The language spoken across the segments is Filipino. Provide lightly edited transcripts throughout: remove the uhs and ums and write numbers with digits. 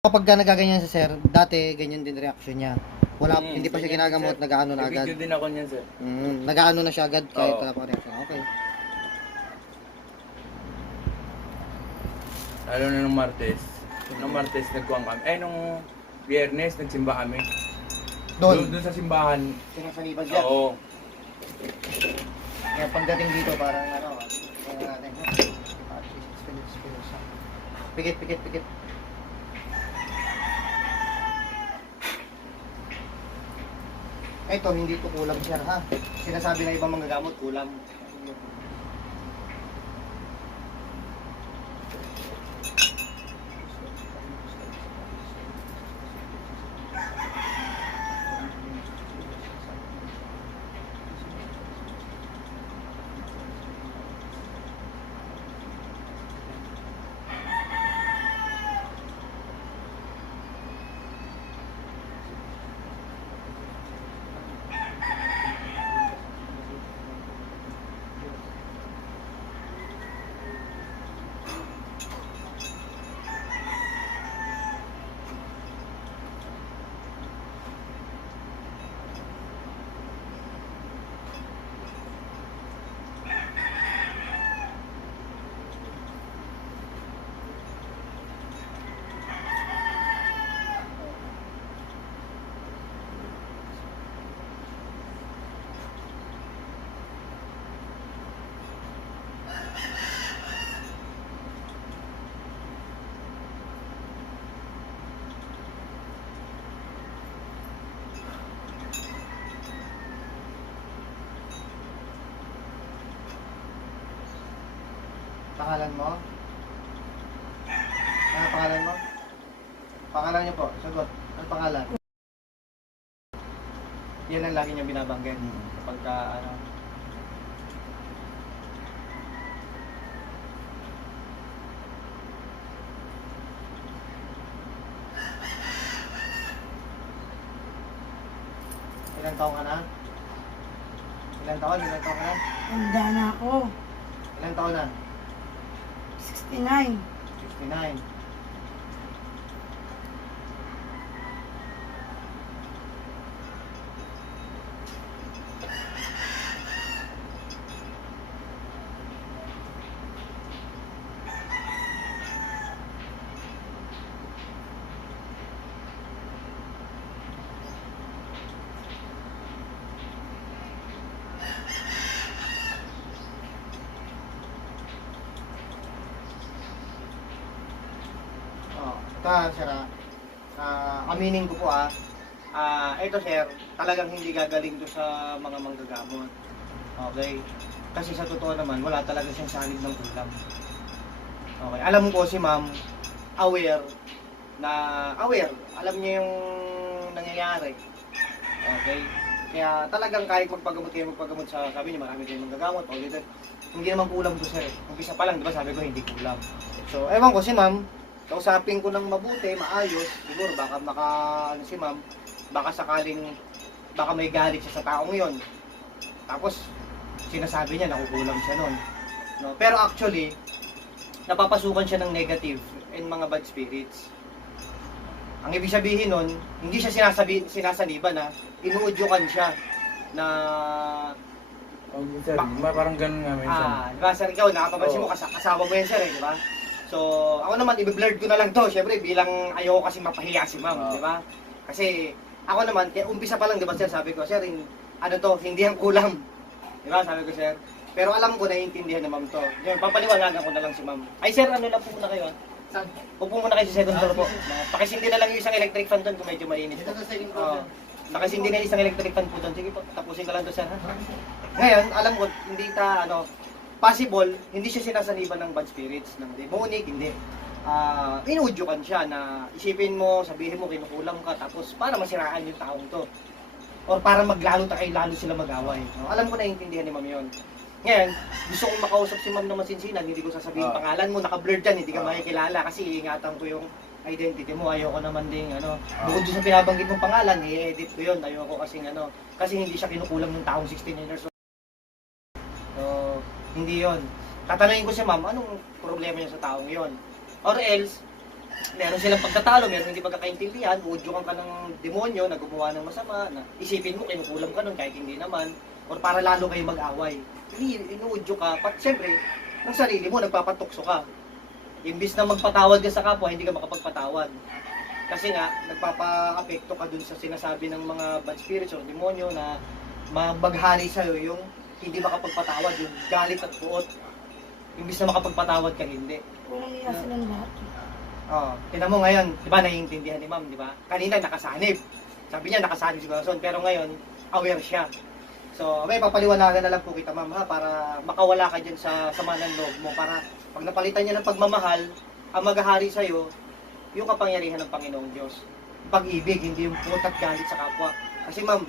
Kapag ka nagaganyan sa sir, dati ganyan din reaction niya. Wala, hindi pa siya ganyan, ginagamot, sir. nag-aano na agad. Nag-video din ako niyan, sir. Nag-aano na siya agad kahit Oo. wala pa reaction. Okay. Lalo na nung Martes. Nung Martes nagkuhan kami. Nung Biyernes nagsimba kami. Doon, Doon sa simbahan. sinasaniban siya. Oo. Kaya pagdating dito, parang ano, natin. Pikit, pikit, pikit. Ito, hindi to kulam sir ha. Sinasabi ng ibang manggagamot, kulam. Pangalan mo? Ano pangalan mo? Pangalan niyo po, sagot. Ano pangalan? Yan ang lagi niya binabanggit. Kapag ka, ano, ilang taon ka na? Ilang taon? Ilang taon ka na? Tanda na ako. Ilang taon na? 69. 69. Oh, ito sir aminin ko po ito sir, talagang hindi gagaling to sa mga manggagamot. Okay? Kasi sa totoo naman, wala talaga siyang sanib ng kulam. Okay, alam ko si ma'am, aware, alam niya yung nangyayari. Okay? Kaya talagang kahit magpagamot sa, sabi niya marami kayong manggagamot, ulit, hindi naman kulam to sir. Umpisa pa lang, di ba sabi ko hindi kulam. So, ewan ko si ma'am, kausapin ko ng mabuti, maayos, siguro baka ano si ma'am, baka sakaling, baka may galit siya sa taong yon. Tapos, sinasabi niya, nakukulam siya nun. No? Pero actually, napapasukan siya ng negative and mga bad spirits. Ang ibig sabihin nun, hindi siya sinasaniban na, inuudyukan siya na Oh, sir, parang ganun nga minsan. di ba sir, ikaw, nakapapansin mo, kasama mo yan sir di ba? So, ako naman, i-blurred ko na lang to, syempre, bilang ayoko kasi mapahiya si ma'am, di ba? Kasi, ako naman, kaya umpisa pa lang, di ba sir, sabi ko, sir, ano to, hindi ang kulam. Di ba, sabi ko sir. Pero alam ko, naiintindihan ni ma'am to. Yun, papaliwanagan ko na lang si ma'am. Ay sir, ano lang po muna kayo Saan? Upo muna kayo sa second floor po. Pakisindi na lang yung isang electric fan doon kung medyo mainit po. Nakasindi na yung isang electric fan po doon. Sige po, tapusin ko lang to sir ha. Ngayon, alam ko, hindi ka, possible, hindi siya sinasaniban ng bad spirits, ng demonic, hindi. Inudyukan siya na isipin mo, sabihin mo, kinukulang ka, tapos para masiraan yung taong to. Or para maglalo lalo sila mag-away. No? Alam ko na intindihan ni ma'am yun. Ngayon, gusto kong makausap si ma'am na masinsinan, hindi ko sasabihin pangalan mo, naka-blurred dyan, hindi ka makikilala kasi iingatan ko yung identity mo. Ayoko naman ding bukod doon sa pinabanggit mong pangalan, i-edit ko yun. Ayoko kasing kasi hindi siya kinukulang ng taong 69 years old. So, hindi yon. Tatanungin ko si ma'am, anong problema niya sa taong yon? Or else, meron silang pagtatalo, meron hindi pagkakaintindihan, uudyukan ka ng demonyo na gumawa ng masama, na isipin mo kinukulam ka nun kahit hindi naman, or para lalo kayo mag-away. Hindi, inuudyo ka, pat siyempre, ng sarili mo, nagpapatukso ka. Imbis na magpatawad ka sa kapwa, hindi ka makapagpatawad. Kasi nga, nagpapa-apekto ka dun sa sinasabi ng mga bad spirits or demonyo na mabaghari sa'yo yung hindi makapagpatawad, yung galit at puot. Imbis na makapagpatawad ka, hindi. Walang iya silang lahat. Oh, tinan mo ngayon, di ba naiintindihan ni ma'am, di ba? Kanina nakasanib. Sabi niya nakasanib si Corazon, pero ngayon, aware siya. So, may papaliwanagan na lang po kita ma'am ha, para makawala ka dyan sa sama ng loob mo. Para pag napalitan niya ng pagmamahal, ang maghahari sa'yo, yung kapangyarihan ng Panginoong Diyos. Pag-ibig, hindi yung puot at galit sa kapwa. Kasi ma'am,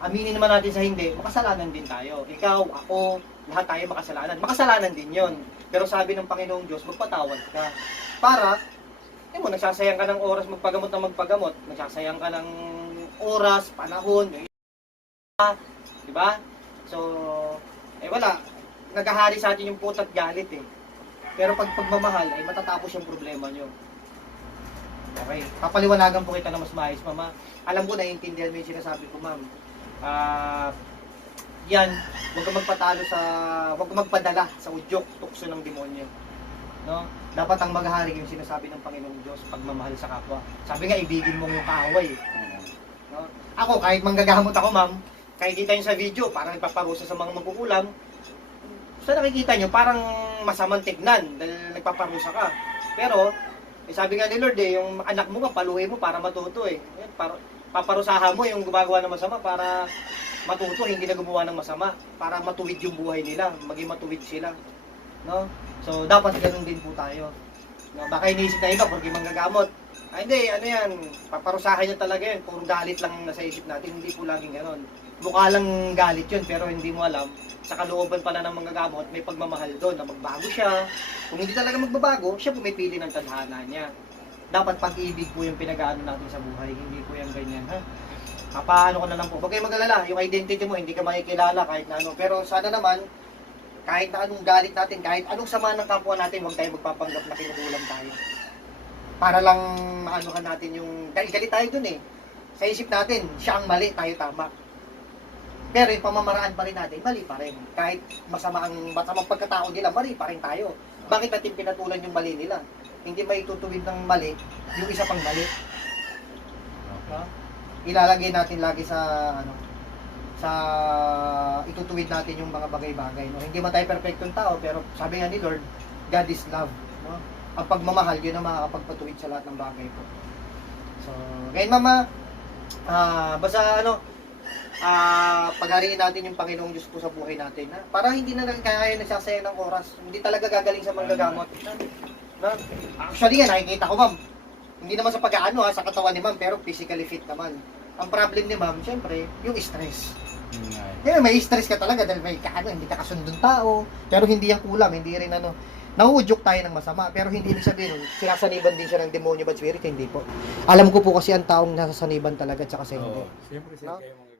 aminin naman natin sa hindi, makasalanan din tayo. Ikaw, ako, lahat tayo makasalanan. Makasalanan din yon. Pero sabi ng Panginoong Diyos, magpatawad ka. Para, mo, nagsasayang ka ng oras magpagamot na magpagamot. Nagsasayang ka ng oras, panahon, di ba? So, wala. Naghahari sa atin yung puot at galit eh. Pero pag pagmamahal, ay matatapos yung problema nyo. Okay, papaliwanagan po kita na mas maayos, mama. Alam ko, naiintindihan mo yung sinasabi ko, ma'am. Yan, huwag kang magpatalo sa, huwag kang magpadala sa udyok, tukso ng demonyo. No? Dapat ang maghahari yung sinasabi ng Panginoong Diyos, pagmamahal sa kapwa. Sabi nga, ibigin mo yung kaaway. No? Ako, kahit manggagamot ako, ma'am, kahit kita nyo sa video, parang nagpaparusa sa mga magkukulam, sa nakikita nyo, parang masamang tignan dahil nagpaparusa ka. Pero, sabi nga ni Lord yung anak mo nga, paluhin mo para matuto eh. Paparusahan mo yung gumagawa ng masama para matuto, hindi na gumawa ng masama. Para matuwid yung buhay nila, maging matuwid sila. No? So, dapat ganun din po tayo. No? Baka iniisip na iba, porque manggagamot. Hindi, ano yan, paparusahan niya talaga yan. Puro galit lang nasa isip natin, hindi po laging ganun. Mukha lang galit yun, pero hindi mo alam. Sa kalooban pala ng manggagamot, may pagmamahal doon na magbago siya. Kung hindi talaga magbabago, siya pumipili ng tadhana niya. Dapat pag-ibig po yung pinag-aano natin sa buhay, hindi po yung ganyan, ha? Papaano ko na lang po. Huwag kayong mag-alala, yung identity mo, hindi ka makikilala kahit na ano. Pero sana naman, kahit na anong galit natin, kahit anong sama ng kapwa natin, huwag tayo magpapanggap na kinukulam tayo. Para lang maanuhan natin yung, dahil galit tayo dun eh. Sa isip natin, siya ang mali, tayo tama. Pero yung pamamaraan pa rin natin, mali pa rin. Kahit masamang pagkatao nila, mali pa rin tayo. Bakit natin pinatulan yung mali nila? Hindi maitutuwid ng mali, yung isa pang mali. No? Ilalagay natin lagi sa, sa itutuwid natin yung mga bagay-bagay. No? Hindi man tayo perfectong tao, pero sabi nga ni Lord, God is love. No? Ang pagmamahal, yun ang makakapagpatuwid sa lahat ng bagay po. So, ngayon mama, basta paghariin natin yung Panginoong Diyos po sa buhay natin, ha? Para hindi na kaya nagsasayang ng oras, hindi talaga gagaling sa manggagamot. No? Actually nga, nakikita ko ma'am, hindi naman sa pag-aano sa katawan ni ma'am, pero physically fit naman. Ang problem ni ma'am, syempre, yung stress. May stress ka talaga dahil may hindi ka kasundong tao, pero hindi yung kulam, hindi rin nauudyok tayo ng masama, pero hindi ibig sabihin nun, sinasaniban din siya ng demonyo bad spirit, hindi po. Alam ko po kasi ang taong nasasaniban talaga, tsaka sa hindi. Siyempre, No? kayo mga